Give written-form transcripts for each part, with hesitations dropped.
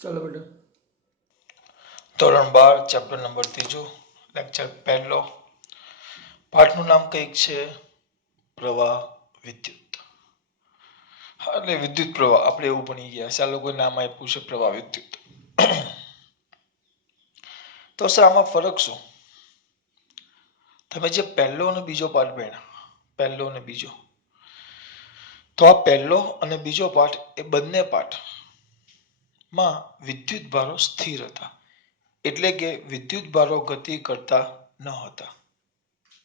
चलो बेटा। ધોરણ 12 ચેપ્ટર નંબર 3 લેક્ચર પહેલો પાઠનું નામ કંઈક છે પ્રવાહ વિદ્યુત. એટલે વિદ્યુત પ્રવાહ આપણે એવું ભણી ગયા છે. આ લોકોએ નામ આપ્યું છે પ્રવાહ વિદ્યુત. તો સર આમાં ફરક શું? તમે જે પહેલો અને બીજો પાઠ ભણ્યા, પહેલો અને બીજો, તો આ પહેલો અને બીજો પાઠ એ બંને પાઠમાં વિદ્યુત ભારો સ્થિર હતા. એટલે કે વિદ્યુત ભારો ગતિ કરતા ન હતા.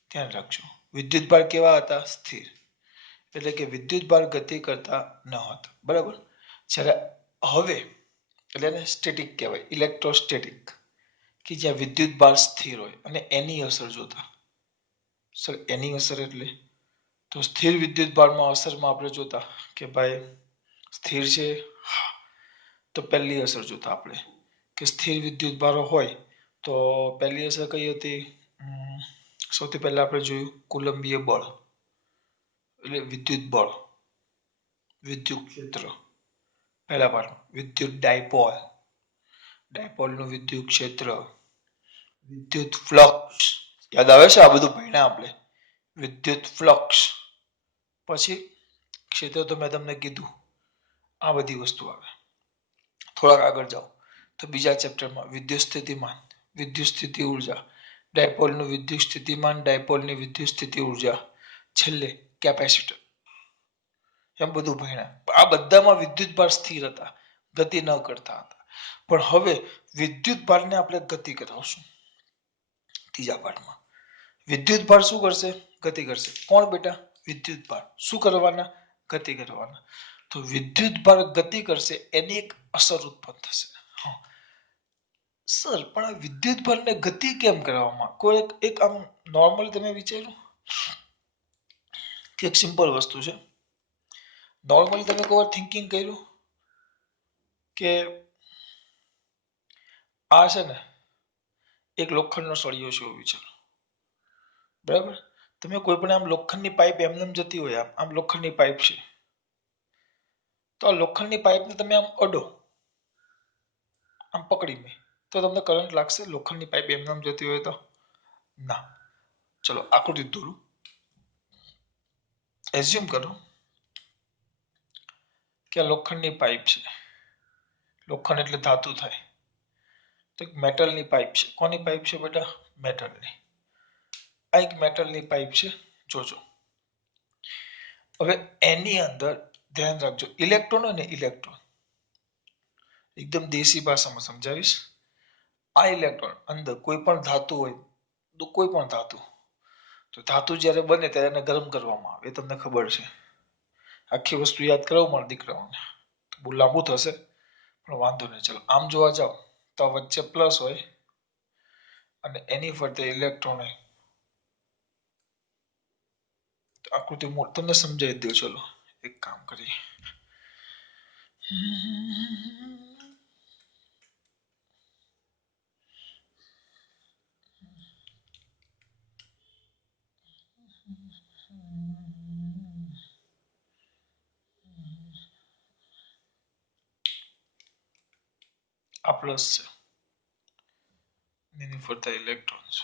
ધ્યાન રાખજો, વિદ્યુત ભાર કેવા હતા? સ્થિર. એટલે કે વિદ્યુત ભાર ગતિ કરતા ન હતા. બરાબર. જ્યારે હવે એટલે એને સ્ટેટિક કહેવાય, ઇલેક્ટ્રોસ્ટેટિક, કે જ્યાં વિદ્યુત ભાર સ્થિર હોય અને એની અસર જોતા. સર એની અસર એટલે તો સ્થિર વિદ્યુત ભારમાં અસરમાં આપણે જોતા કે ભાઈ સ્થિર છે, તો પહેલી અસર જોતા આપણે કે સ્થિર વિદ્યુત ભારો હોય તો પહેલી અસર કઈ હતી? સૌથી પહેલા આપણે જોયું કુલંબીય બળ, એટલે વિદ્યુત બળ, વિદ્યુત ક્ષેત્ર. પહેલા પાઠ વિદ્યુત ડાયપોલ, ડાયપોલનું વિદ્યુત ક્ષેત્ર, વિદ્યુત ફ્લક્સ, યાદ આવે છે? આ બધું ભણ્યા આપણે. વિદ્યુત ફ્લક્સ, પછી ક્ષેત્ર તો મેં તમને કીધું. આ બધી વસ્તુ આવે. થોડાક આગળ જાઓ તો બીજા ચેપ્ટરમાં વિદ્યુત સ્થિતિમાન, વિદ્યુત સ્થિતિ ઉર્જા, ડાયપોલનું વિદ્યુત સ્થિતિમાન, ડાયપોલની વિદ્યુત સ્થિતિ ઉર્જા, છેલ્લે કેપેસિટર. એમ બધું ભણ્યા. આ બધામાં વિદ્યુત ભાર સ્થિર હતા, ગતિ ન કરતા હતા. પણ હવે વિદ્યુત ભારને આપણે ગતિ કરાવશું. ત્રીજા પાઠમાં વિદ્યુત ભાર શું કરશે? ગતિ કરશે. કોણ બેટા? વિદ્યુત ભાર. શું કરવાના? ગતિ કરવાના. તો વિદ્યુત ભાર ગતિ કરશે એની એક અસર ઉત્પન્ન થશે. સર પણ આ વિદ્યુત ભારને ગતિ કેમ કરવામાં? કોઈ એક આમ નોર્મલ તમે વિચાર્યું કે એક સિમ્પલ વસ્તુ છે. નોર્મલી તમે કોઈ થિંકિંગ કર્યું કે આ છે ને એક લોખંડનો સળિયો છે, એવું વિચારો. બરાબર. તમે કોઈ પણ આમ લોખંડની પાઇપ એમને જતી હોય, આમ લોખંડની પાઇપ છે, તો આ લોખંડની પાઇપને તમે આમ અડો, આમ પકડીને, તો તમને કરંટ લાગશે? લોખંડની પાઇપ એમને જતી હોય તો ના. ચલો આકૃતિ દોરું. એઝ્યુમ કરો કે આ લોખંડની પાઇપ છે. લોખંડ એટલે ધાતુ થાય. તો એક મેટલની પાઇપ છે. કોની પાઇપ છે બેટા? મેટલની. આ એક મેટલની પાઇપ છે, જોજો. હવે એની અંદર ધ્યાન રાખજો, ઇલેક્ટ્રોન હોય ને, ઇલેક્ટ્રોન, એકદમ દેશી ભાષામાં સમજાવીશ. આ ઇલેક્ટ્રોન અંદર કોઈ પણ ધાતુ હોય, તો કોઈ પણ ધાતુ, તો ધાતુ જ્યારે બને ત્યારે એને ગરમ કરવામાં આવે, એ તમને ખબર છે. આખી વસ્તુ યાદ કરાવું મારા દીકરાઓને બહુ લાંબુ થશે, પણ વાંધો નહીં. ચલો આમ જોવા જાઓ તો વચ્ચે પ્લસ હોય અને એની ફરતે ઇલેક્ટ્રોન હોય. તો આકૃતિ તમને સમજાવી દઉં. ચલો એક કામ કરીએ. આ પ્લસ છે, એની ફરતે ઇલેક્ટ્રોન છે.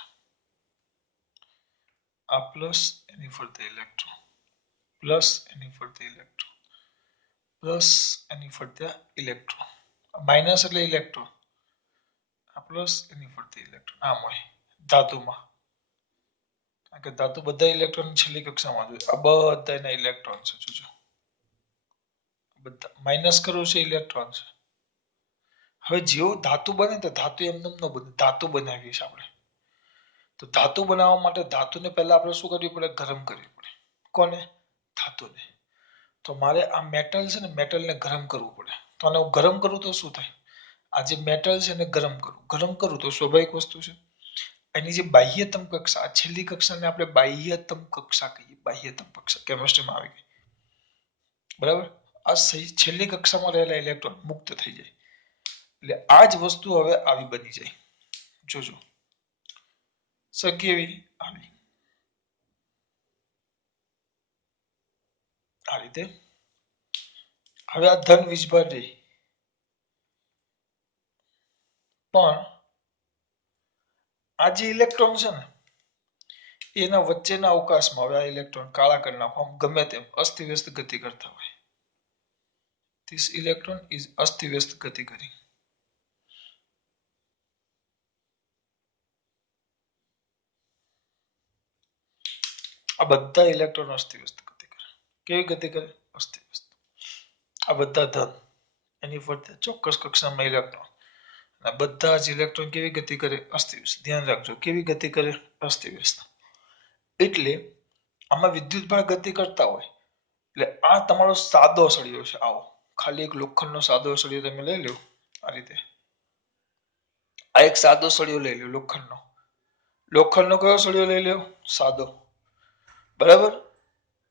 આ પ્લસ, એની ફરતે ઇલેક્ટ્રોન, પ્લસ એની ફરતે ઇલેક્ટ્રોન, પ્લસ એની ફરતે ઇલેક્ટ્રોન, માઇનસ એટલે ઇલેક્ટ્રોન. આ પ્લસ એની ફરતે ઇલેક્ટ્રોન. આમ હોય ધાતુમાં, કારણ કે ધાતુ બધા ઇલેક્ટ્રોન છેલ્લી કક્ષામાં જોઈએ. આ બધા એના ઇલેક્ટ્રોન છે, જોજો. બધા માઇનસ કરવું છે, ઇલેક્ટ્રોન છે. હવે જેવું ધાતુ બને તો ધાતુ એમને ન બને, ધાતુ બનાવીએ છીએ આપણે. તો ધાતુ બનાવવા માટે ધાતુને પહેલા આપણે શું કરવી પડે? ગરમ કરવી પડે. કોને? ધાતુને. તો મારે આ મેટલ છે ને, મેટલને ગરમ કરવું પડે. તો આને હું ગરમ કરું તો શું થાય? આ જે મેટલ છે એને ગરમ કરું. ગરમ કરું તો સ્વાભાવિક વસ્તુ છે, એની જે બાહ્યતમ કક્ષા, છેલ્લી કક્ષાને આપણે બાહ્યતમ કક્ષા કહીએ. બાહ્યતમ કક્ષા કેમિસ્ટ્રીમાં આવી ગઈ. બરાબર. આ છેલ્લી કક્ષામાં રહેલા ઇલેક્ટ્રોન મુક્ત થઈ જાય. એટલે આ જ વસ્તુ હવે આવી બની જાય. જોજો કેવી આવી, આ રીતે. હવે આ ધન વીજભાર રહી, પણ આ જે ઇલેક્ટ્રોન છે ને એના વચ્ચેના અવકાશમાં હવે આ ઇલેક્ટ્રોન કાળા કરી નાખો આમ ગમે તેમ અસ્તવ્યસ્ત ગતિ કરતા હોય. This electron is અસ્તવ્યસ્ત ગતિ કરી. આ બધા ઇલેક્ટ્રોન અસ્તવ્યસ્ત ગતિ કરે. કેવી ગતિ કરે? અસ્તવ્યસ્ત. આ બધા ધન એની ફરતે ચોક્કસ કક્ષામાં ઇલેક્ટ્રોન અને બધા જ ઇલેક્ટ્રોન કેવી ગતિ કરે? અસ્તવ્યસ્ત. ધ્યાન રાખજો કેવી ગતિ કરે? અસ્તવ્યસ્ત. એટલે આમાં વિદ્યુતભાર ગતિ કરતા હોય એટલે આ તમારો સાદો સળિયો છે. આવો ખાલી એક લોખંડનો સાદો સળિયો તમે લઈ લો આ રીતે. આ એક સાદો સળિયો લઈ લો લોખંડનો. લોખંડનો કયો સળિયો લઈ લો? સાદો. બરાબર.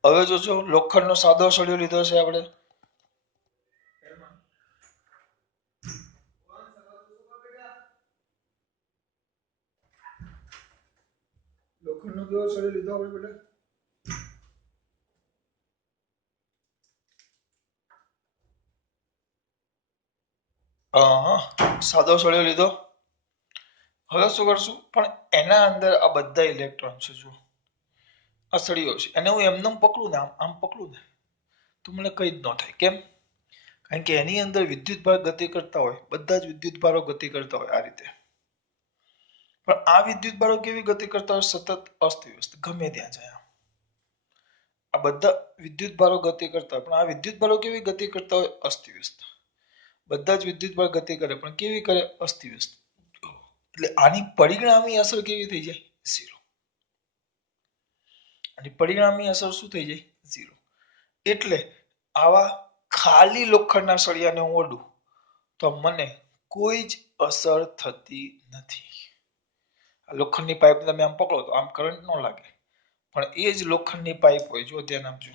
હવે જોજો લોખંડનો સાદો સળિયો લીધો છે આપણે. લોખંડનો કયો સળિયો લીધો આપણે બેટા? સાદો સળિયો લીધો. હવે શું કરશું? પણ એના અંદર આ બધા ઇલેક્ટ્રોન છે જો આ સળિયો છે એને હું એમને પકડું ને આમ પકડું ને તો મને કઈ જ ન થાય. કેમ? કારણ કે એની અંદર વિદ્યુતભાર ગતિ કરતા હોય બધા જ વિદ્યુતભારો ગતિ કરતા હોય આ રીતે. પણ આ વિદ્યુતભારો કેવી ગતિ કરતા હોય? સતત અસ્તવ્યસ્ત ગમે ત્યાં જાય. આ બધા વિદ્યુતભારો ગતિ કરતા હોય પણ આ વિદ્યુતભારો કેવી ગતિ કરતા હોય? અસ્તવ્યસ્ત. બધા જ વિદ્યુતભાર ગતિ કરે પણ કેવી કરે? અસ્તવ્યસ્ત. એટલે આની પરિણામી અસર કેવી થઈ જાય? 0. અને પરિણામી અસર શું થઈ જાય? 0. એટલે આવા ખાલી લોખંડના સળિયાને હું ઓઢું તો મને કોઈ જ અસર થતી નથી. લોખંડની પાઇપ તમે આમ પકડો તો આમ કરંટ ન લાગે પણ એ જ લોખંડની પાઇપ હોય જો ધ્યાન આપજો.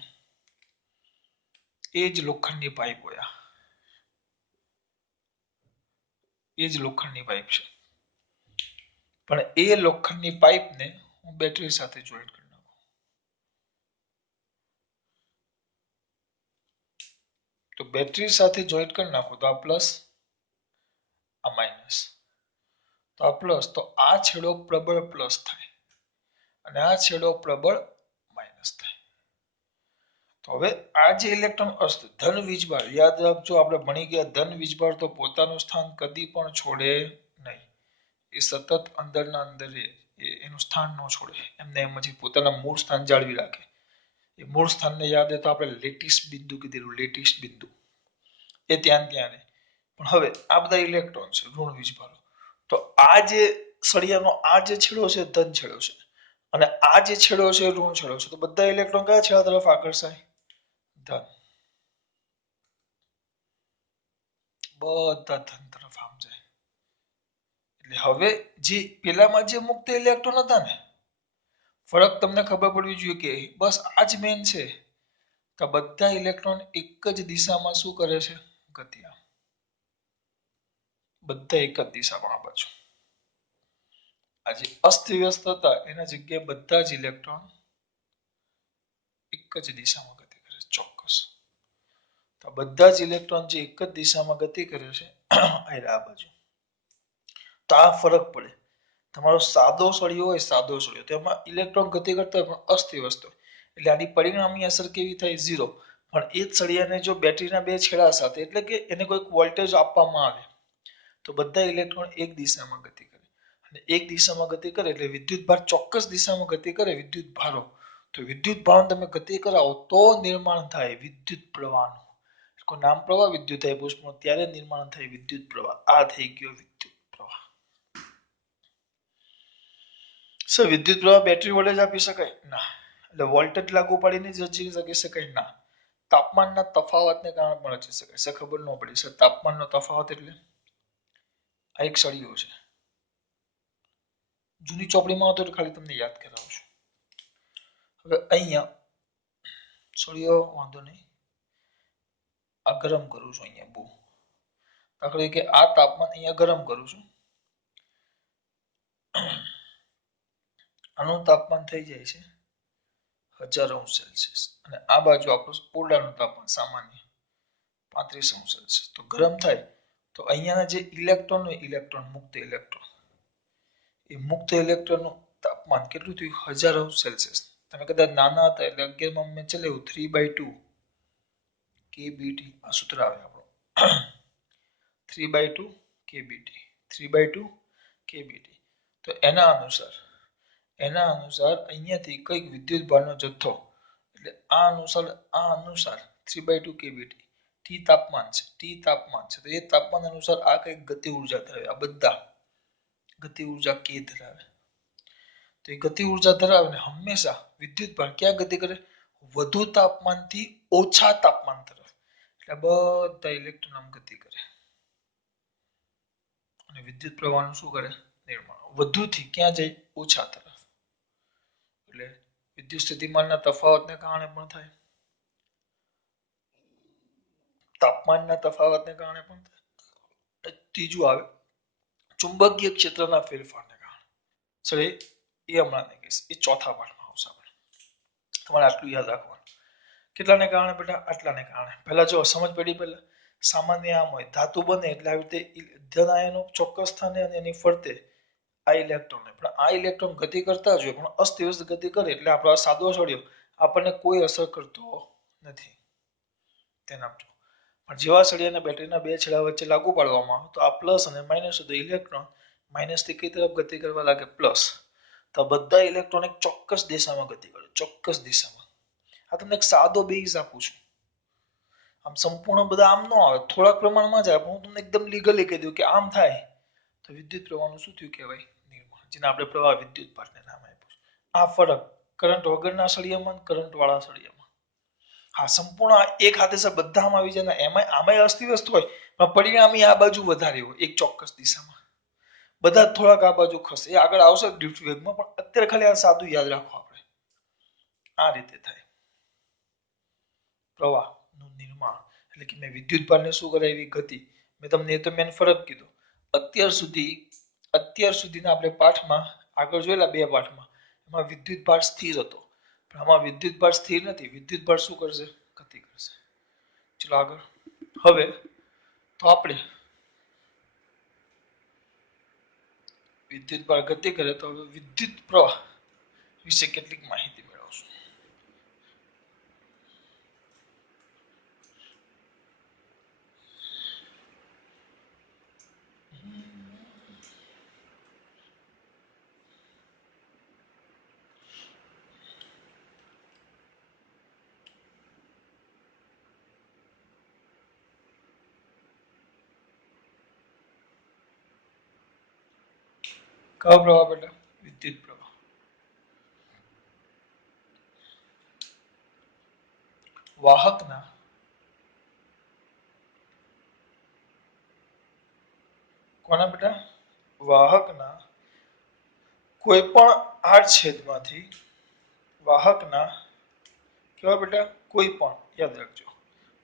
એ જ લોખંડની પાઇપ હોય. એ જ લોખંડની પાઇપ છે પણ એ લોખંડની પાઇપને હું બેટરી સાથે જોઈન્ટ કરી નાખું તો બેટરી સાથે જોઈન્ટ કરી નાખું તો આ પ્લસ આ માઇનસ તો આ પ્લસ તો આ છેડો પ્રબળ પ્લસ થાય અને આ છેડો પ્રબળ માઇનસ થાય. તો હવે આ જે ઇલેક્ટ્રોન ધન વીજભાર યાદ રાખજો આપણે ભણી ગયા ધન વીજભાર તો પોતાનું સ્થાન કદી પણ છોડે નહીં. એ સતત અંદરના અંદર એનું સ્થાન ન છોડે એમને એમ જ પોતાના મૂળ સ્થાન જાળવી રાખે. એ મૂળ સ્થાનને યાદ હોય તો આપણે લેટિસ બિંદુ કીધેલું લેટિસ બિંદુ એ ત્યાં રહે. પણ હવે આ બધા ઇલેક્ટ્રોન છે ઋણ વીજભારો તો આ જે સળિયાનો આ જે છેડો છે ધન છેડો છે અને આ જે છેડો છે ઋણ છેડો છે તો બધા ઇલેક્ટ્રોન કયા છેડા તરફ આકર્ષાય? ધન. બધા ધન તરફ આમ જાય. એટલે હવે જે પેલામાં જે મુક્ત ઇલેક્ટ્રોન હતા ને ફરક તમને ખબર પડવી જોઈએ કે બસ આ જ મેન છે કે બધા ઇલેક્ટ્રોન એક જ દિશામાં શું કરે છે? ગતિ. બધા એક જ દિશામાં આ બાજુ. આ જે અસ્તવ્યસ્ત હતા એના જગ્યાએ બધા જ ઇલેક્ટ્રોન એક જ દિશામાં ગતિ કરે છે ચોક્કસ. તો બધા જ ઇલેક્ટ્રોન જે એક જ દિશામાં ગતિ કરે છે આ બાજુ તો આ ફરક પડે. તમારો સાદો સળિયો હોય સાદો સળિયો તેમાં ઇલેક્ટ્રોન ગતિ કરતા હોય પણ અસ્તવ્યસ્ત હોય એટલે આની પરિણામી અસર કેવી થાય? 0. પણ એ જ સળિયાને જો બેટરીના બે છેડા સાથે એટલે કે એને કોઈક વોલ્ટેજ આપવામાં આવે તો બધા ઇલેક્ટ્રોન એક દિશામાં ગતિ કરે અને એક દિશામાં ગતિ કરે એટલે વિદ્યુતભાર ચોક્કસ દિશામાં ગતિ કરે વિદ્યુતભારો તો વિદ્યુતભારો તમે ગતિ કરાવો તો નિર્માણ થાય વિદ્યુત પ્રવાહનું. નામ પ્રવાહ વિદ્યુત આપ્યું પણ ત્યારે નિર્માણ થાય વિદ્યુત પ્રવાહ. આ થઈ ગયો વિદ્યુત પ્રવાહ. સર વિદ્યુત પ્રવાહ બેટરી વોલ્ટેજ આપી શકાય? ના. એટલે વોલ્ટેજ લાગુ પાડીને જ રચી શકાય? ના. તાપમાનના તફાવતને કારણે પણ રચી શકાય. સર ખબર ન પડી સર તાપમાનનો તફાવત એટલે આ એક સળિયો છે. જૂની ચોપડીમાં હતો ખાલી તમને યાદ કરાવું છું. હવે અહીંયા સળિયો વાંધો નહીં આ ગરમ કરું છું અહીંયા બહુ દાખલા તરીકે આ તાપમાન અહીંયા ગરમ કરું છું આનું તાપમાન થઈ જાય છે 1000°C અને આ બાજુ આપણું ઓરડાનું તાપમાન સામાન્ય 35°C તો ગરમ થાય તો અહીંયાના જે ઇલેક્ટ્રોન મુક્ત ઇલેક્ટ્રોન, એ મુક્ત ઇલેક્ટ્રોનનું તાપમાન કેટલું થયું? 1000 સેલ્સિયસ. તમે કદાચ નાના હતા એટલે 11માં મેં ચલાવ્યું 3/2 kBT આ સૂત્ર આવે આપણું 3/2 kBT 3/2 kBT. તો એના અનુસાર અહીંયાથી કઈક વિદ્યુત ભારનો જથ્થો એટલે આ અનુસાર 3/2 kBT T તાપમાન છે તો એ તાપમાન અનુસાર આ કઈક ગતિ ઉર્જા ધરાવે. આ બધા ગતિ ઉર્જા K ધરાવે. તો એ ગતિ ઉર્જા ધરાવે ને હંમેશા વિદ્યુત ભાર ક્યાં ગતિ કરે? વધુ તાપમાનથી ઓછા તાપમાન તરફ. એટલે બધા ઇલેક્ટ્રોન આમ ગતિ કરે અને વિદ્યુત પ્રવાહનું શું કરે? નિર્માણ. વધુથી ક્યાં જાય? ઓછા તરફ. એટલે વિદ્યુત સ્થિતિમાનના તફાવતને કારણે પણ થાય, તાપમાનના તફાવતને કારણે પણ થાય. ત્રીજું આવે ચુંબકીય ક્ષેત્રના ફેરફારને કારણે. સર એ હમણાં નહીં કહીશ, એ ચોથા પાઠમાં આવશે. આપણે તમારે આટલું યાદ રાખવાનું. કેટલાને કારણે બેટા? આટલાને કારણે. પહેલા જો સમજ પડી. પહેલા સામાન્ય આમ હોય, ધાતુ બને એટલે આવી રીતે ધન આયનો ચોક્કસ સ્થાને અને એની ફરતે આ ઇલેક્ટ્રોન, પણ આ ઇલેક્ટ્રોન ગતિ કરતા જ હોય પણ અસ્તવ્યસ્ત ગતિ કરે એટલે આપણો આ સાદો સળિયો આપણને કોઈ અસર કરતો નથી. ધ્યાન આપજો. પણ જેવા સળિયાને બેટરીના બે છેડા વચ્ચે લાગુ પાડવામાં આવે તો આ પ્લસ અને માઇનસ તો ઇલેક્ટ્રોન માઇનસ થી કઈ તરફ ગતિ કરવા લાગે? પ્લસ. તો બધા ઇલેક્ટ્રોન એક ચોક્કસ દિશામાં ગતિ કરે, ચોક્કસ દિશામાં. આ તમને એક સાદો બેઝ આપું છું. આમ સંપૂર્ણ બધા આમ ન આવે, થોડાક પ્રમાણમાં જ આવે. હું તમને એકદમ લીગલી કહી દઉં કે આમ થાય તો વિદ્યુત પ્રવાહનું શું થયું કહેવાય? નિર્માણ. જેને આપણે પ્રવાહ વિદ્યુત ભારને નામ આપ્યું. આ ફરક કરંટ વગરના સળિયામાં, કરંટ વાળા સળિયામાં. હા, સંપૂર્ણ એક હાથે બધામાં આવી જાય. આમાંય અસ્તવ્યસ્ત હોય પણ પરિણામી આ બાજુ વધારે હોય એક ચોક્કસ દિશામાં. બધા થોડાક આ બાજુ ખસે. એ આગળ આવશે ડિફ્ટ વેગમાં, પણ અત્યારે ખાલી આ સાદું યાદ રાખો. આપણે આ રીતે થાય પ્રવાહનું નિર્માણ. એટલે કે મેં વિદ્યુત ભારને શું કરાવી? ગતિ. મેં તમને એ તો મેન ફરક કીધો. અત્યાર સુધીના આપણે પાઠમાં આગળ જોયેલા બે પાઠમાં એમાં વિદ્યુત ભાર સ્થિર હતો, પણ આમાં વિદ્યુત ભાર સ્થિર નથી. વિદ્યુત ભાર શું કરશે? ગતિ કરશે. ચલો આગળ. હવે તો આપણે વિદ્યુત ભાર ગતિ કરે તો હવે વિદ્યુત પ્રવાહ વિશે કેટલીક માહિતી મેળવશું. કયો પ્રવાહ બેટા? વિદ્યુત પ્રવાહ. વાહકના કોના બેટા? વાહકના કોઈ પણ આડછેદમાંથી વાહકના કેવા બેટા? કોઈ પણ, યાદ રાખજો.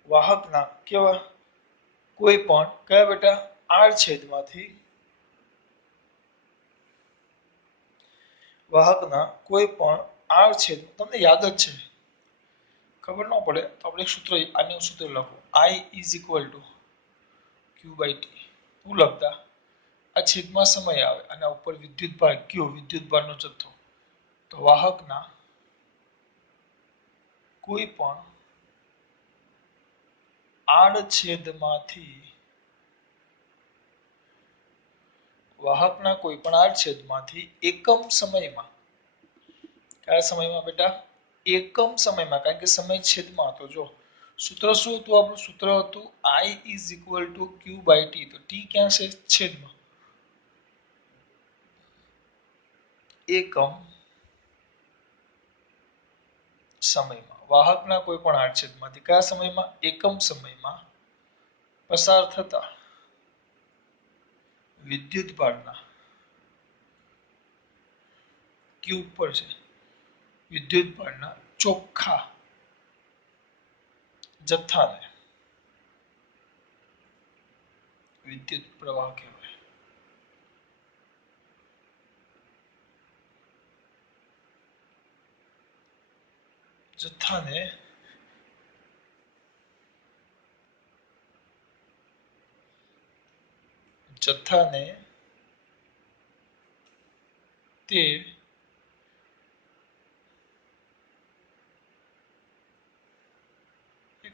વાહકના કેવા? કોઈ પણ કયા બેટા? આડછેદમાંથી વાહકના કોઈ પણ આડછેદ. તમને યાદ જ છે, ખબર ન પડે તો આપણે એક સૂત્ર, આનું સૂત્ર લખો. I is equal to Q/T. હું લખતા આ છેદમાં સમય આવે અને ઉપર વિદ્યુત ભાર Q, વિદ્યુત ભારનો જથ્થો. તો વાહકના કોઈ પણ આડછેદમાંથી એકમ સમયમાં, કયા સમયમાં બેટા? એકમ સમયમાં, કારણ કે સમય છેદમાં હતો. જો સૂત્ર શું હતું આપણું? સૂત્ર હતું I is equal to Q/T. તો T ક્યાં છે? છેદમાં. એકમ સમયમાં વાહકના કોઈ પણ આડછેદમાંથી કયા સમયમાં? એકમ સમયમાં પસાર થતા વિદ્યુત ભારના Q ઉપર છે, વિદ્યુત ભારના ચોખ્ખા જથ્થાને વિદ્યુત પ્રવાહ કહેવાય. જથ્થાને જથ્થાને તે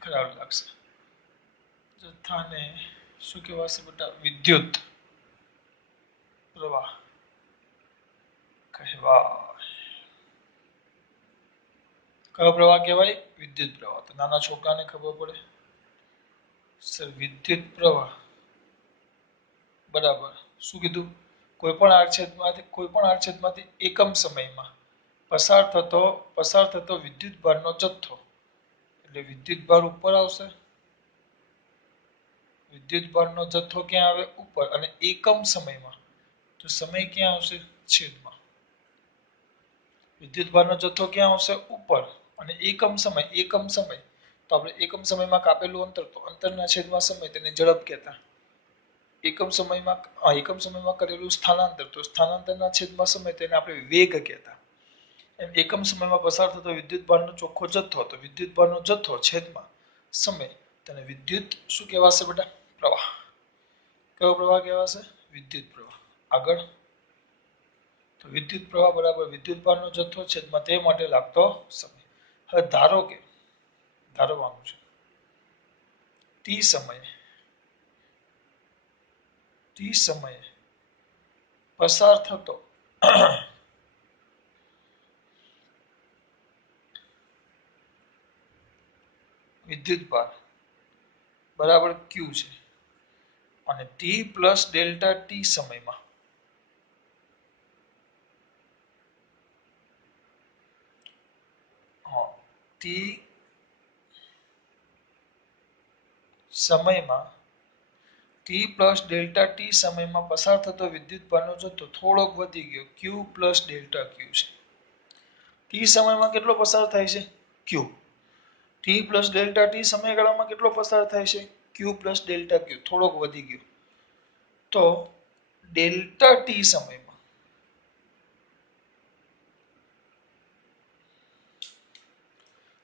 ખરાબ લાગશે. જથ્થાને શું કહેવાશે બેટા? વિદ્યુત પ્રવાહ કહેવાય. કયો પ્રવાહ કહેવાય? વિદ્યુત પ્રવાહ. તો નાના છોકરાને ખબર પડે સર વિદ્યુત પ્રવાહ બરાબર શું કીધું? કોઈ પણ આડછેદમાંથી એકમ સમયમાં પસાર થતો વિદ્યુત ભારનો જથ્થો. એટલે વિદ્યુત ભાર ઉપર આવશે. વિદ્યુત ભારનો જથ્થો ક્યાં આવે? ઉપર. અને એકમ સમયમાં તો સમય ક્યાં આવશે? છેદમાં. વિદ્યુત ભારનો જથ્થો ક્યાં આવશે? ઉપર. અને એકમ સમય તો આપણે એકમ સમયમાં કાપેલું અંતર, તો અંતરના છેદમાં સમય, તેને ઝડપ કહેતા. એકમ સમયમાં કરેલું સ્થાનાંતર, તો સ્થાનાંતરના છેદમાં સમય, તેને આપણે વેગ કહેતા. એમ એકમ સમયમાં પસાર થતો વિદ્યુત ભારનો ચોખ્ખો જથ્થો, તો વિદ્યુત ભારનો જથ્થો છેદમાં સમય, તેને વિદ્યુત શું કહેવાશે બેટા? પ્રવાહ. કયો પ્રવાહ કહેવાશે? વિદ્યુત પ્રવાહ. આગળ તો વિદ્યુત પ્રવાહ બરાબર વિદ્યુત ભારનો જથ્થો છેદમાં તે માટે લાગતો સમય. હવે ધારવાનું છે ટી સમયે પસાર થતો વિદ્યુત ભાર બરાબર ક્યુ છે. અને ટી પ્લસ ડેલ્ટા ટી સમયમાં ટી સમયમાં ટી પ્લસ ડેલ્ટા ટી સમયમાં પસાર થતો વિદ્યુત ભારનો જથ્થો થોડોક વધી ગયો. ક્યુ પ્લસ ડેલ્ટા ક્યુ છે. ટી સમયમાં કેટલો પસાર થાય છે? ક્યુ. ટી પ્લસ ડેલ્ટા ટી સમયગાળામાં કેટલો પસાર થાય છે? ક્યુ પ્લસ ડેલ્ટા ક્યુ. થોડોક વધી ગયો. તો ડેલ્ટા ટી સમયમાં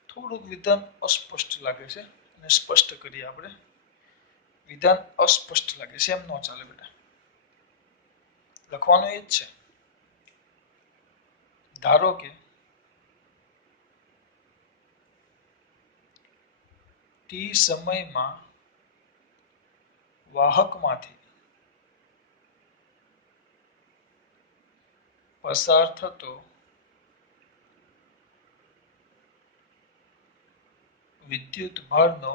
થોડુંક વિધાન અસ્પષ્ટ લાગે છે, અને સ્પષ્ટ કરીએ આપણે. વિધાન અસ્પષ્ટ લાગે છે, એમ ન ચાલે બેટા. લખવાનું એ જ છે. ધારો કે ટી સમયમાં વાહકમાંથી પસાર થતો વિદ્યુત ભારનો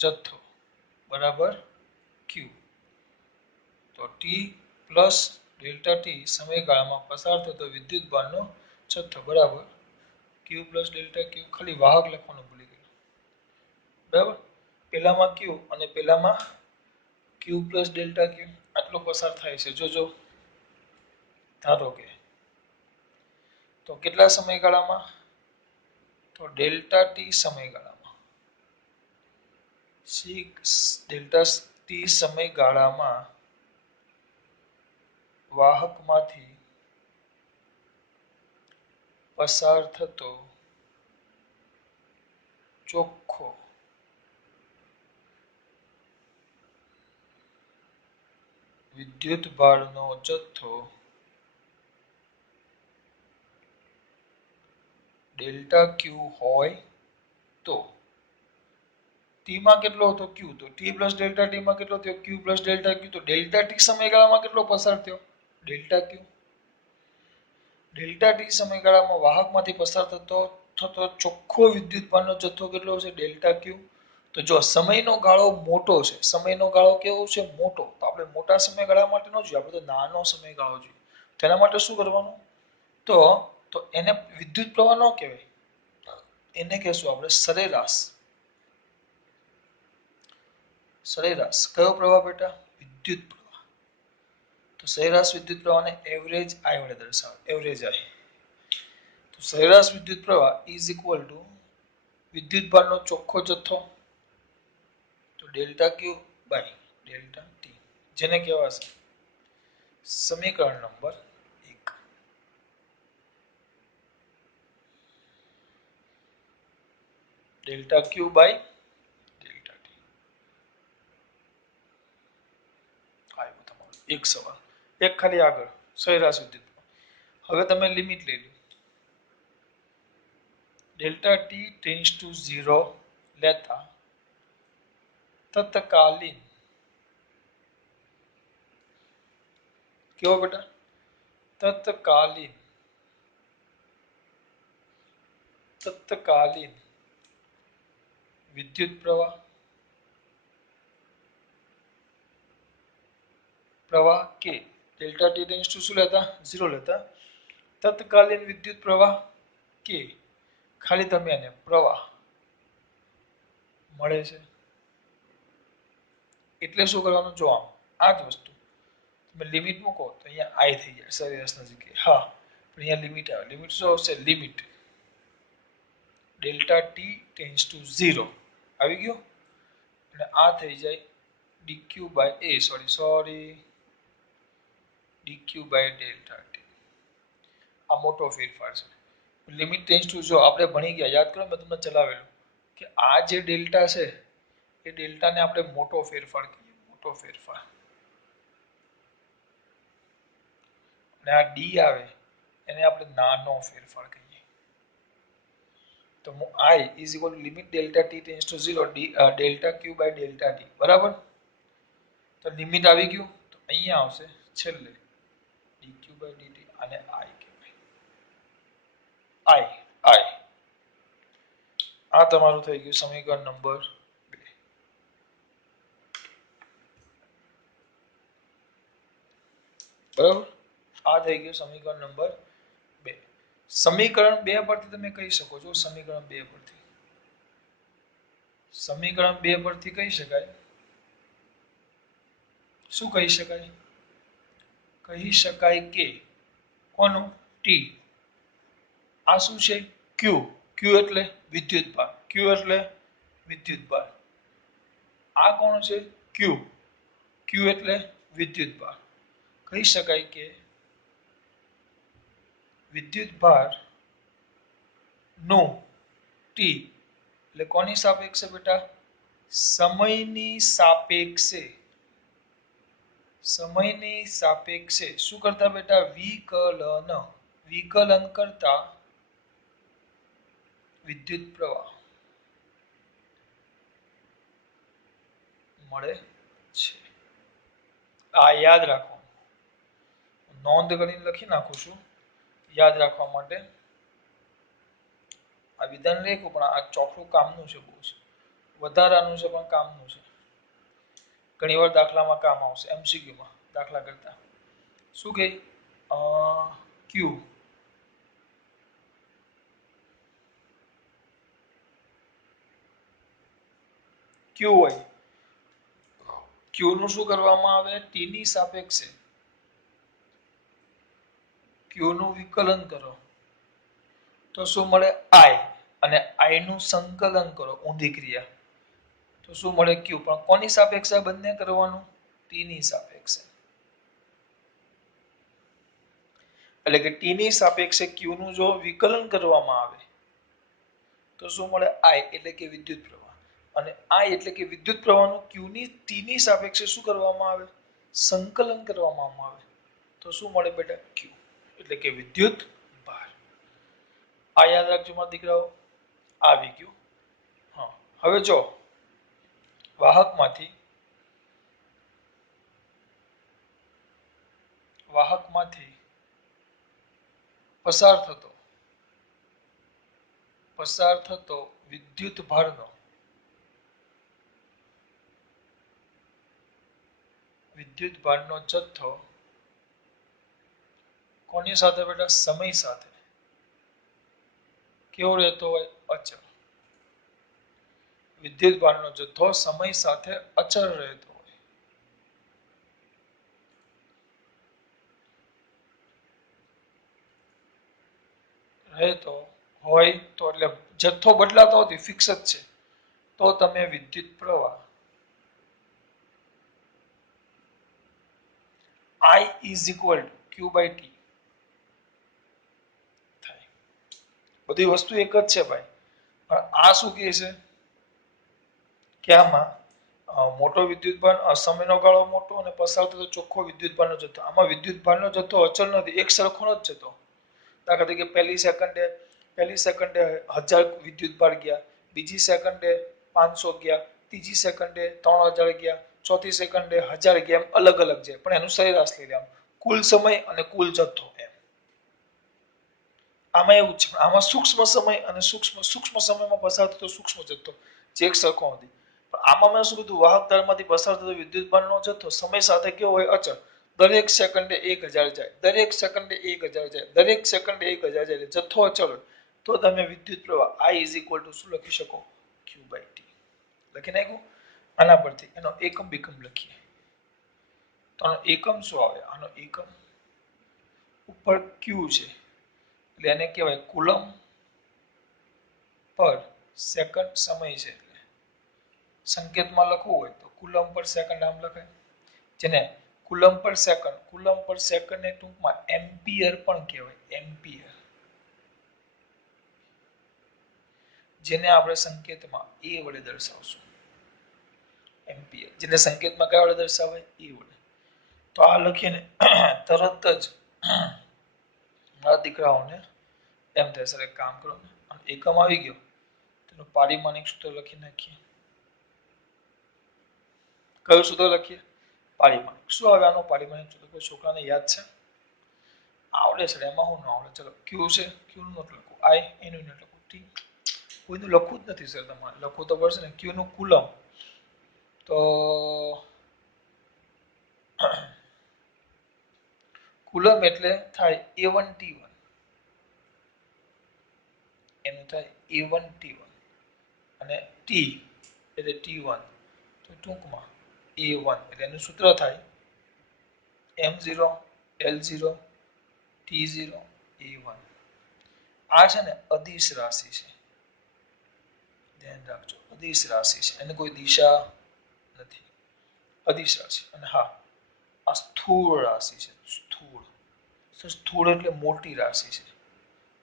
જથ્થો બરાબર ક્યુ. તો ટી પ્લસ ડેલ્ટા ટી સમયગાળામાં પસાર થતો વિદ્યુત ભારનો જથ્થો બરાબર ક્યુ પ્લસ ડેલ્ટા ક્યુ. ખાલી વાહક લખવાનું ભૂલી ગયો. બરાબર. પેલામાં ક્યુ અને પેલામાં ક્યુ પ્લસ ડેલ્ટા ક્યુ આટલો પસાર થાય છે. જોજો ધારો કે તો કેટલા સમયગાળામાં? તો ડેલ્ટા ટી સમયગાળામાં ડેલ્ટા ટી સમયગાળામાં વાહકમાંથી પસાર થતો ચોખ્ખો વિદ્યુત ભારનો જથ્થો ડેલ્ટા ક્યુ હોય તો ટી માં કેટલો હતો? ક્યુ. તો ટી પ્લસ ડેલ્ટા ટી માં કેટલો થયો? ક્યુ પ્લસ ડેલ્ટા ક્યુ. તો ડેલ્ટા ટી સમયગાળામાં કેટલો પસાર થયો? ડેલ્ટા ક્યુ. ડેલ્ટા ટી સમયગાળામાં વાહકમાંથી પસાર થતો ચોખ્ખો વિદ્યુત ભારનો જથ્થો કેટલો છે? ડેલ્ટા ક્યુ. તો જો સમયનો ગાળો મોટો છે, સમયનો ગાળો કેવો છે? મોટો. તો આપણે મોટા સમયગાળા માટે ન જોઈએ, આપણે તો નાનો સમયગાળો જોઈએ. તેના માટે શું કરવાનું? તો એને વિદ્યુત પ્રવાહ ન કહેવાય, એને કહેશું આપણે સરેરાશ. કયો પ્રવાહ બેટા? વિદ્યુત પ્રવાહ. તો સરેરાશ વિદ્યુત પ્રવાહને એવરેજ આઈ વડે દર્શાવે. એવરેજ આઈ. તો સરેરાશ વિદ્યુત પ્રવાહ ઇઝ ઇક્વલ ટુ વિદ્યુત ભારનો ચોખ્ખો જથ્થો, તો delta Q by delta T, જેને કહેવાશે સમીકરણ number 1. Delta Q by delta T. આવ્યો તમારો એક સવાલ, એક ખાલી આગળ સરેરાશ વિદ્યુત. હવે તમે લિમિટ લઈ લો. ડેલ્ટા ટી ટેન્ડ્સ ટુ 0 લેતા તત્કાલીન કેવો બેટા? તત્કાલીન વિદ્યુત પ્રવાહ કે ડેલ્ટા ટી ટેન્ડ્સ ટુ શું લેતા? 0 લેતા તત્કાલીન વિદ્યુત પ્રવાહ કે ખાલી તમે એને પ્રવાહ મળે છે. એટલે શું કરવાનું? જો આ જ વસ્તુ તમે લિમિટ મૂકો તો અહીંયા આઈ થઈ જાય સરેરાશની જગ્યાએ. હા, પણ અહીંયા લિમિટ આવે. લિમિટ શું આવશે? Limit delta T tends to 0 આવી ગયો અને આ થઈ જાય dq by a dq by delta T. આ મોટો ફેરફાર છે. લિમિટ ટેન્ડ્સ ટુ, જો આપણે ભણી ગયા, યાદ કરો મેં તમને ચલાવેલું કે આ જે ડેલ્ટા છે એ ડેલ્ટાને આપણે મોટો ફેરફાર કહીએ, મોટો ફેરફાર. અને આ ડી આવે એને આપણે નાનો ફેરફાર કહીએ. તો I is equal to limit delta t tends to 0 delta q by delta t બરાબર. તો લિમિટ આવી ગયું તો અહીંયા આવશે છેલ્લે dq by dt અને I કહેવાય. I આ તમારું થઈ ગયું સમીકરણ નંબર 2. બરાબર, આ થઈ ગયું સમીકરણ નંબર 2. સમીકરણ 2 પરથી તમે કહી શકો છો, સમીકરણ 2 પરથી કહી શકાય. શું કહી શકાય? કહી શકાય કે કોનું? ટી. આ શું છે? ક્યુ. ક્યુ એટલે વિદ્યુતભાર. ક્યુ એટલે વિદ્યુતભાર. આ કોણ છે? ક્યુ. ક્યુ એટલે વિદ્યુતભાર. કહી શકાય કે વિદ્યુતભાર નું ટી એટલે કોની સાપેક્ષે બેટા? સમયની સાપેક્ષે. સમયની સાપેક્ષે શું કરતા બેટા? વિકલન કરતા વિદ્યુત પ્રવાહ મળે છે. આ યાદ રાખો, નોંધ કરીને લખી નાખું છું યાદ રાખવા માટે. આ વિધાન લખ્યું પણ આ ચોખ્ખું કામનું છે, બહુ છે, વધારાનું છે પણ કામનું છે. ઘણી વાર દાખલામાં કામ આવશે, એમસીક્યુમાં દાખલા કરતા. શું કહે? ક્યુ ક્યુ હોય, ક્યુ નું શું કરવામાં આવે? ટી ની સાપેક્ષે ક્યુ નું વિકલન કરો તો શું મળે? આઈ. અને આઈ નું સંકલન કરો, ઊંધી ક્રિયા, તો શું મળે? ક્યુ. પણ કોની સાપેક્ષે બંને કરવાનું? ટી ની સાપેક્ષે. એટલે કે ટી ની સાપેક્ષે ક્યુ નું જો વિકલન કરવામાં આવે તો શું મળે? આઈ એટલે કે વિદ્યુત પ્રવાહ. અને આઈ એટલે કે વિદ્યુત પ્રવાહનું ક્યુ ની ટી ની સાપેક્ષે શું કરવામાં આવે? સંકલન કરવામાં આવે તો શું મળે બેટા? ક્યુ એટલે કે વિદ્યુત ભાર. આ યાદ રાખજો મારા દીકરાઓ. આવી ગયું. હા, હવે જો વાહકમાંથી પસાર થતો વિદ્યુત ભારનો જથ્થો કોની સાથે બેટા? સમય સાથે કેવો રહેતો હોય? અચળ. વિદ્યુત ભારનો જથ્થો સમય સાથે અચળ રહેતો હોય. એટલે જથ્થો બદલાતો નથી, ફિક્સ જ છે. તો તમે વિદ્યુત પ્રવાહ I is equal to Q by T થાય. બધી વસ્તુ એક જ છે ભાઈ, પણ આ શું કહે છે કે આમાં મોટો વિદ્યુતભાર સમયનો ગાળો મોટો અને પસાર થતો ચોખ્ખો વિદ્યુતભારનો જથ્થો. આમાં વિદ્યુતભારનો જથ્થો અચળ નથી, એક સરખો નથી જતો. દાખલા તરીકે પહેલી સેકન્ડે 1000 વિદ્યુતભાર ગયા, બીજી સેકન્ડે 500 ગયા, ત્રીજી સેકન્ડે 3000 ગયા, ચોથી સેકન્ડે 1000 ગયા, એમ અલગ અલગ છે, પણ એનું સરેરાશ લઈ લેવાનું, કુલ સમય અને કુલ જથ્થો એમ. આમાં એવું છે, આમાં સૂક્ષ્મ સમય અને સૂક્ષ્મ સમયમાં પસાર થતો સૂક્ષ્મ જથ્થો જે એક સરખો નથી. પણ આમાં મેં શું કીધું, વાહક તારમાંથી પસાર થતો વિદ્યુતભારનો જથ્થો સમય સાથે કેવો હોય, અચળ. દરેક સેકન્ડે 1000 જાય, દરેક સેકન્ડે 1000 જાય, દરેક સેકન્ડે 1000 જાય, એટલે જથ્થો અચળ હોય તો તમે વિદ્યુત પ્રવાહ I શું લખી શકો, Q/T. લખી નાખ્યું. આના પરથી એનો એકમ બીકમ લખીએ તો આનો એકમ શું આવે, આનો એકમ ઉપર Q છે એટલે એને કહેવાય કુલમ પર સેકન્ડ સમય છે. એટલે સંકેતમાં લખવું હોય તો કુલમ પર સેકન્ડ આમ લખાય, જેને કુલમ પર સેકન્ડ ને ટૂંકમાં એમ્પિયર પણ કહેવાય, એમ્પિયર, જેને આપણે સંકેતમાં A વડે દર્શાવશું, એમ્પિયર, જેને સંકેતમાં કયા વડે દર્શાવાય, E વડે. તો આ લખીને તરત જ મારા દીકરાઓને એમ થાય, સર એક કામ કરો ને, એકમ આવી ગયો તેનું પારિમાણિક સૂત્ર લખી નાખીએ. કયું સૂત્ર લખીએ, પારિમાણિક. શું આવે આનું પારિમાણિક સૂત્ર, કોઈ છોકરાને યાદ છે, આવડે છે, એમાં હું ન આવડે. ચલો ક્યુ છે, ક્યુ નું નોટ લખું, I એનું નોટ લખું, ટી કોઈનું લખવું જ નથી સર, તમારે લખવું તો પડશે ને. ક્યુ નું કુલમ, તો કુલમ એટલે થાય A1T1, એનું થાય A1T1 અને T એટલે T1, તો ટૂંકમાં A1 એટલે એનું સૂત્ર થાય M0 L0 T0 A1. આ છે ને અદિશ રાશિ છે, ધ્યાન રાખજો, અદિશ રાશિ છે, એને કોઈ દિશા નથી, અદિશ રાશિ. અને હા, આ સ્થૂળ રાશિ છે, સ્થૂળ. સ્થૂળ એટલે મોટી રાશિ છે.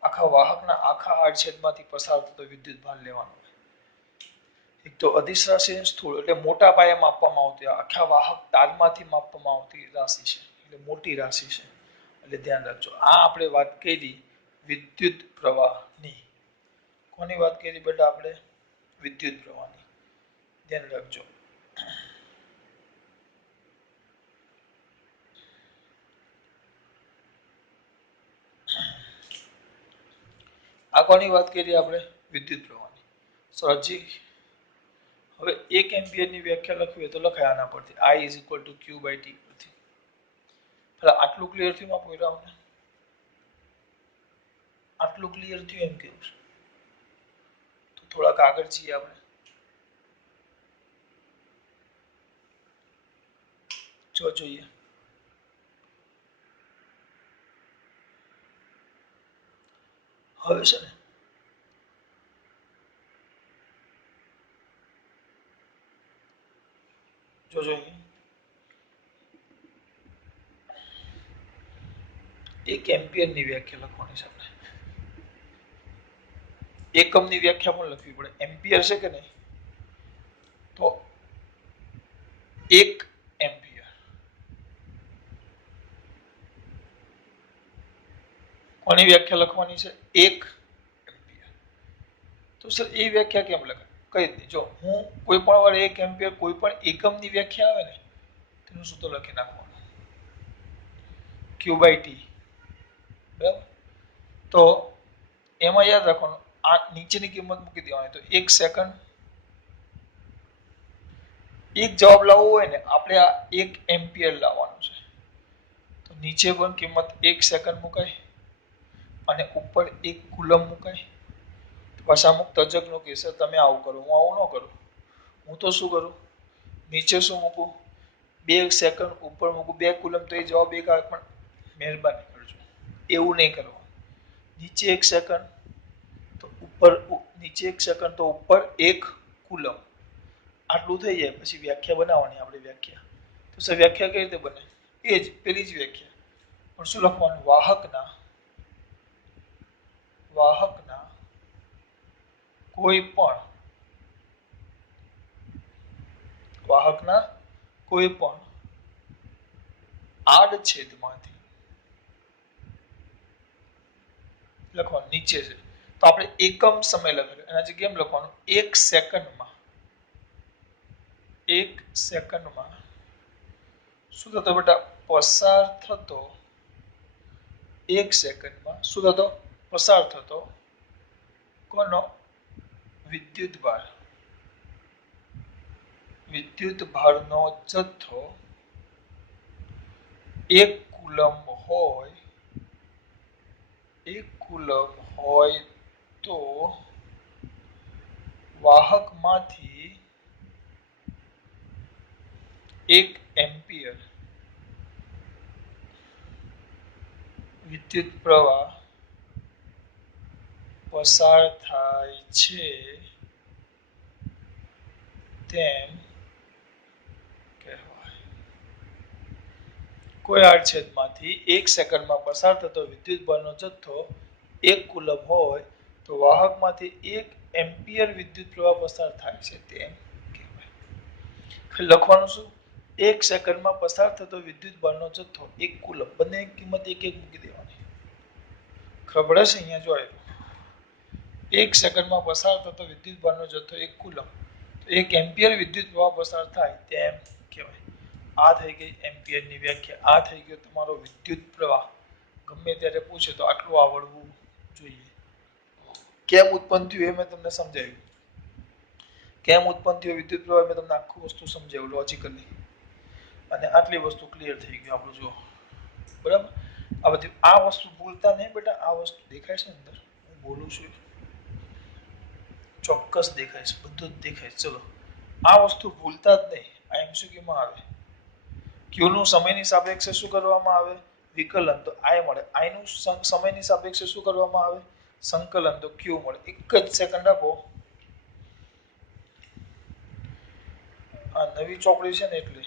આખા વાહકના આખા આડછેદમાંથી પસાર થતો વિદ્યુત ભાર લેવાનો. એક તો અદિશ રાશિ, સ્થૂળ એટલે મોટા પાયે માપવામાં આવતી, આખા વાહક તારમાંથી માપવામાં આવતી રાશિ છે, એટલે મોટી રાશિ છે. એટલે ધ્યાન રાખજો. આ આપણે વાત કરી વિદ્યુત પ્રવાહની. કોની વાત કરી બેટા આપણે, વિદ્યુત પ્રવાહની. ધ્યાન રાખજો. આ કોની વાત કરી આપણે, વિદ્યુત પ્રવાહની. હજી હવે 1 એમ્પિયરની વ્યાખ્યા લખવી હોય તો લખાય આના પરથી, I Q/T પરથી. આટલું ક્લિયર થયું માં પોયરાઓને, આટલું ક્લિયર થયું એમ કેવું છે. તો થોડાક આગળ છીએ આપણે. જો જોઈએ, હવે છે ને જો જોઈએ, 1 એમ્પિયરની વ્યાખ્યા લખવાની છે આપણે. એકમની વ્યાખ્યા પણ લખવી પડે. એમ્પિયર છે કે નહીં, તો 1 એમ્પિયર કોની વ્યાખ્યા લખવાની છે, 1 એમ્પિયર. તો સર એ વ્યાખ્યા કેમ લખાય, કઈ રીતે, જો હું કોઈ પણ વાર 1 એમ્પિયર કોઈ પણ એકમની વ્યાખ્યા આવે ને તેનું સૂત્ર લખી નાખવાનું, Q/T. બરાબર. તો એમાં યાદ રાખવાનું, આ નીચેની કિંમત મૂકી દેવાની. તો 1 સેકન્ડ, એક જવાબ લાવવો હોય ને આપણે આ 1 એમ્પિયર લાવવાનું છે, તો નીચે પણ કિંમત 1 સેકન્ડ મુકાય અને ઉપર 1 કુલમ મુકાય. પાછા અમુક તજજ્ઞો કહેશે તમે આવું કરો, હું આવું ન કરું. હું તો શું કરું, નીચે શું મૂકું, 2 સેકન્ડ ઉપર મૂકું, 2 કુલમ, તો એ જવાબ 1 આવે. પણ મહેરબાની કરજો એવું નહીં કરવાનું. નીચે 1 સેકન્ડ તો ઉપર, નીચે 1 સેકન્ડ તો ઉપર 1 કુલમ. આટલું થઈ જાય પછી વ્યાખ્યા બનાવવાની આપણે. વ્યાખ્યા તો સર વ્યાખ્યા કઈ રીતે બને, એ જ પેલી જ વ્યાખ્યા, પણ શું લખવાનું, વાહકના કોઈ પણ વાહકના કોઈ પણ આડછેદમાંથી લખવાનું નીચે છે તો આપણે એકમ સમય લખેલું એના જગ્યાએ એમ લખવાનું 1 સેકન્ડમાં 1 સેકન્ડમાં શું થતો બેટા પસાર થતો 1 સેકન્ડમાં શું થતો પસાર થતો કોનો વિદ્યુત ભારનો જથ્થો 1 કુલમ હોય તો વાહકમાંથી 1 એમ્પિયર વિદ્યુત પ્રવાહ પસાર થાય છે તેમ કહેવાય. કોઈ આડછેદમાંથી 1 સેકન્ડમાં પસાર થતો વિદ્યુતભારનો જથ્થો 1 કુલમ હોય તો વાહકમાંથી 1 એમ્પિયર વિદ્યુત પ્રવાહ પસાર થાય છે તેમ કહેવાય. લખવાનું શું 1 સેકન્ડમાં પસાર થતો વિદ્યુતભારનો જથ્થો 1 કુલમ બંનેની કિંમત 1 મૂકી દેવાની. ખબર છે અહીંયા જો 1 સેકન્ડમાં પસાર થતો વિદ્યુતભારનો જથ્થો 1 કુલમ તો 1 એમ્પિયર વિદ્યુત પ્રવાહ પસાર થાય તેમ કહેવાય. આ થઈ ગઈ એમ્પિયરની વ્યાખ્યા. આ થઈ ગયો તમારો વિદ્યુત પ્રવાહ. ગમે ત્યારે પૂછે તો આટલું આવડવું જોઈએ. કેમ ઉત્પન્ન થયું એ મેં તમને સમજાવ્યું. કેમ ઉત્પન્ન થયો વિદ્યુત પ્રવાહ મેં તમને આખું વસ્તુ સમજાવ્યું લોજિકલી. અને આટલી વસ્તુ ક્લિયર થઈ ગઈ આપણું જો. બરાબર આ બધી આ વસ્તુ ભૂલતા નહીં બેટા. આ વસ્તુ દેખાય છે અંદર હું બોલું છું ચોક્કસ દેખાય છે બધું જ દેખાય. ચલો આ વસ્તુ ભૂલતા જ નહીં. આ MCQ માં આવે. Q નું સમયની સાપેક્ષે શું કરવામાં આવે વિકલન તો I મળે. I નું સમયની સાપેક્ષે શું કરવામાં આવે સંકલન તો Q મળે. એક જ સેકન્ડ આપો. આ નવી ચોપડી છે ને એટલે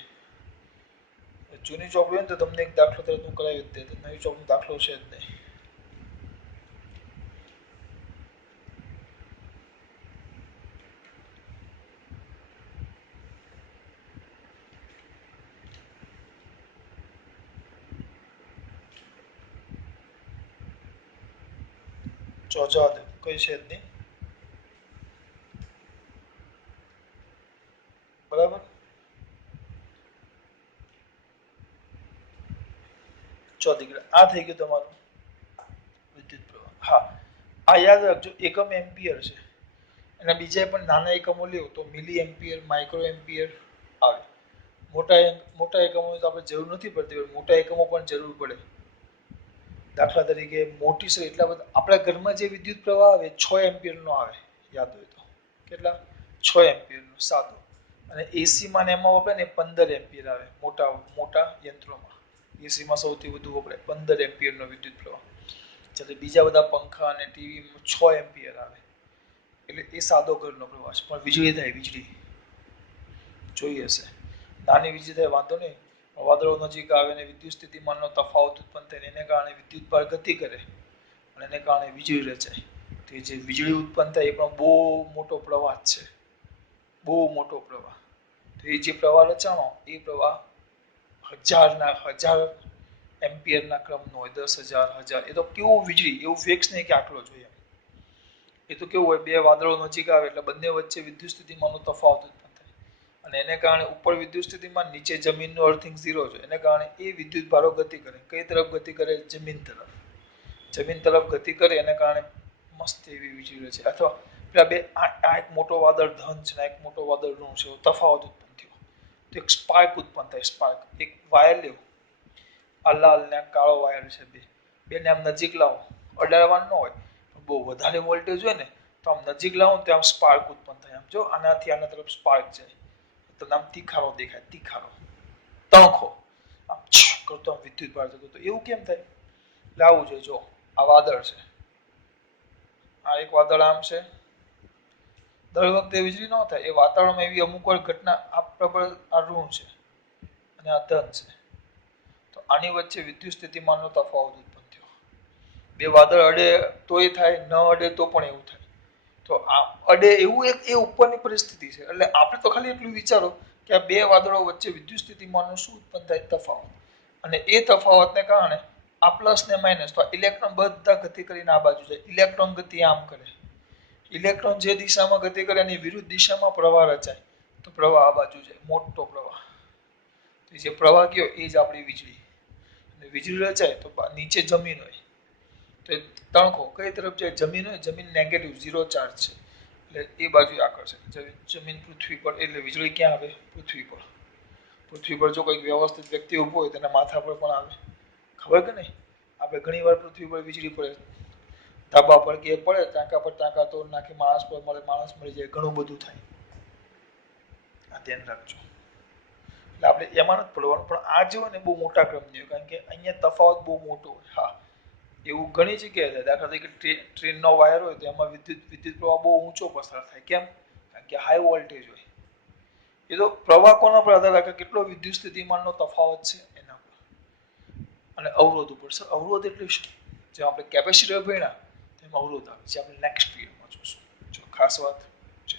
જૂની ચોપડી હોય ને તો તમને એક દાખલો તરત હું કરાવી જ દે. નવી ચોપડી દાખલો છે જ નહીં. જવા દે કઈ છે જ નહીં. બરાબર ચો દીકરા આ થઈ ગયું તમારું વિદ્યુત પ્રવાહ. હા આ યાદ રાખજો એકમ એમ્પિયર છે. અને બીજા પણ નાના એકમો લ્યો તો મિલી એમ્પિયર માઇક્રો એમ્પિયર આવે. મોટા એકમોની તો આપણે જરૂર નથી પડતી પણ મોટા એકમો પણ જરૂર પડે. દાખલા તરીકે મોટી છે એટલા બધા આપણા ઘરમાં જે વિદ્યુત પ્રવાહ આવે 6 એમ્પિયર નો આવે યાદ હોય તો. કેટલા 6 એમ્પિયર નો સાદો. અને એસી માં ને એમાં વપરાય ને 15 એમ્પિયર આવે મોટા યંત્રોમાં. એસી માં સૌથી વધુ વપરાય 15 એમ્પિયર નો વિદ્યુત પ્રવાહ. જ્યારે બીજા બધા પંખા અને ટીવી 6 એમ્પિયર આવે. એટલે એ સાદો ઘરનો પ્રવાહ છે. પણ વીજળી થાય વીજળી જોઈ હશે. નાની વીજળી થાય વાંધો નહીં. વાદળો નજીક આવે ને વિદ્યુત સ્થિતિમાનનો તફાવત ઉત્પન્ન થાય એને કારણે વિદ્યુત ભાર ગતિ કરે અને એને કારણે વીજળી રચાય. તો જે વીજળી ઉત્પન્ન થાય એ પણ બહુ મોટો પ્રવાહ છે. બહુ મોટો પ્રવાહ. તો એ જે પ્રવાહ રચાણો એ પ્રવાહ હજાર એમ્પિયરના ક્રમનો હોય 10,000 એ તો કેવું વીજળી એવું ફિક્સ નહીં કે આટલો જોઈએ. એ તો કેવું હોય બે વાદળો નજીક આવે એટલે બંને વચ્ચે વિદ્યુત સ્થિતિમાનનો તફાવત ઉત્પન્ન થાય અને એને કારણે ઉપર વિદ્યુત સ્થિતિમાન નીચે જમીનનું અર્થિંગ 0 છે. એને કારણે એ વિદ્યુત ભારો ગતિ કરે. કઈ તરફ ગતિ કરે જમીન તરફ. જમીન તરફ ગતિ કરે એને કારણે મસ્ત એવી વીજળી છે. અથવા પેલા બે આ એક મોટો વાદળ ધન છે ને એક મોટો વાદળ ઋણ છે તફાવત ઉત્પન્ન થયો તો એક સ્પાર્ક ઉત્પન્ન થાય. સ્પાર્ક એક વાયર લેવો આ લાલ ને કાળો વાયર છે બેને આમ નજીક લાવો અડાડવાનું ન હોય બહુ વધારે વોલ્ટેજ હોય ને તો આમ નજીક લાવો ને તો આમ સ્પાર્ક ઉત્પન્ન થાય. આમ જો આનાથી આના તરફ સ્પાર્ક જાય તો આમ તીખારો દેખાય. તીખારો તણખો આમ કરતો આમ વિદ્યુત ભાર થતો. તો એવું કેમ થાય લાવવું જોઈએ. જો આ વાદળ છે આ એક વાદળ આમ છે. દર વખતે વીજળી ન થાય એ વાતાવરણમાં એવી અમુક વાર ઘટના આ પ્રબળ આ ઋણ છે અને આ ધન છે. તો આની વચ્ચે વિદ્યુત સ્થિતિમાનનો તફાવત ઉત્પન્ન થયો. બે વાદળ અડે તોય થાય ન અડે તો પણ એવું થાય. તો આ અડે એવું એક એ ઉપરની પરિસ્થિતિ છે. એટલે આપણે તો ખાલી એટલું વિચારો કે આ બે વાદળો વચ્ચે વિદ્યુત સ્થિતિમાનનું શું ઉત્પન્ન થાય? તફાવત. અને એ તફાવતને કારણે આ પ્લસ ને માઇનસ, તો ઇલેક્ટ્રોન બધા ગતિ કરીને આ બાજુ જાય. ઇલેક્ટ્રોન ગતિ આમ કરે, ઇલેક્ટ્રોન જે દિશામાં ગતિ કરે એની વિરુદ્ધ દિશામાં પ્રવાહ રચાય, તો પ્રવાહ આ બાજુ જાય, મોટો પ્રવાહ. તો જે પ્રવાહ ગયો એ જ આપણી વીજળી. અને વીજળી રચાય તો નીચે જમીન હોય, તો તણખો કઈ તરફ જાય? જમીન હોય, જમીન નેગેટિવ, ઝીરો ચાર્જ છે, એટલે એ બાજુ આકર્ષે. જમીન પૃથ્વી પર, એટલે વીજળી ક્યાં આવે? પૃથ્વી પર. પૃથ્વી પર જો કોઈક વ્યવસ્થિત વ્યક્તિ ઊભો હોય તેના માથા પર પણ આવે, ખબર કે નહીં? આપણે ઘણી વાર પૃથ્વી પર વીજળી પડે, ધાબા પર કે પડે, ટાંકા પર ટાંકા તોડ નાખે, માણસ પર મળે, માણસ મળી જાય, ઘણું બધું થાય. આ ધ્યાન રાખજો. એટલે આપણે એમાં નથી પડવાનું, પણ આ જે હોય ને બહુ મોટા ક્રમની હોય, કારણ કે અહીંયા તફાવત બહુ મોટો હોય. હા, એવું ઘણી જગ્યાએ થાય. દાખલા તરીકે ટ્રેનનો વાયર હોય તો એમાં વિદ્યુત પ્રવાહ બહુ ઊંચો પસાર થાય. કેમ? કારણ કે હાઈ વોલ્ટેજ હોય. એ તો પ્રવાહ કોના પર આધાર રાખે? કેટલો વિદ્યુત સ્થિતિમાનનો તફાવત છે એના પર. અને અવરોધ ઉપર. સર અવરોધ એટલે શું? જે આપણે કેપેસિટર ભણ્યા તેમાં અવરોધ આવે છે. આપણે નેક્સ્ટ યરમાં જોશું. જો ખાસ વાત છે.